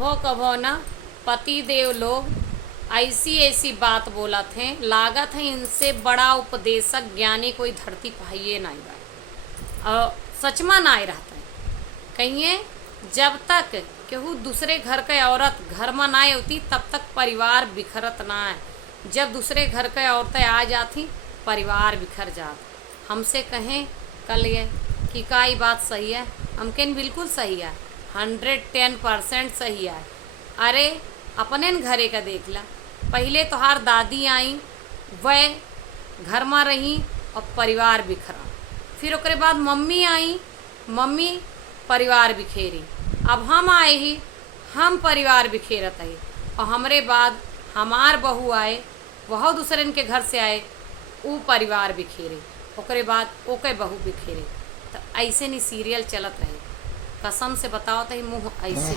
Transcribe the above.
कभो न पति देव लोग ऐसी ऐसी बात बोला थे, लागत है इनसे बड़ा उपदेशक ज्ञानी कोई धरती पाइए नहीं बा। और सच में ना रहता है कहिए, जब तक केहू दूसरे घर के औरत घर में ना होती तब तक परिवार बिखरत ना है। जब दूसरे घर के औरतें आ जाती परिवार बिखर जात। हमसे कहें कल ये कि का ये बात सही है, हमके बिल्कुल सही है, 110% सही है। अरे अपने न घरे का देख ला, पहले तोहार दादी आई, वह घर में रही और परिवार बिखरा। फिर ओकरे बाद मम्मी आई, मम्मी परिवार बिखेरी। अब हम आए ही, हम परिवार बिखेरत है। और हमरे बाद हमार बहू आए, वह दूसरे के घर से आए, वो परिवार बिखेरे। ओकरे बाद ओके बहू बिखेरे। तो ऐसे नहीं सीरियल चलत रहे। कसम से बताओ तो मुँह ऐसे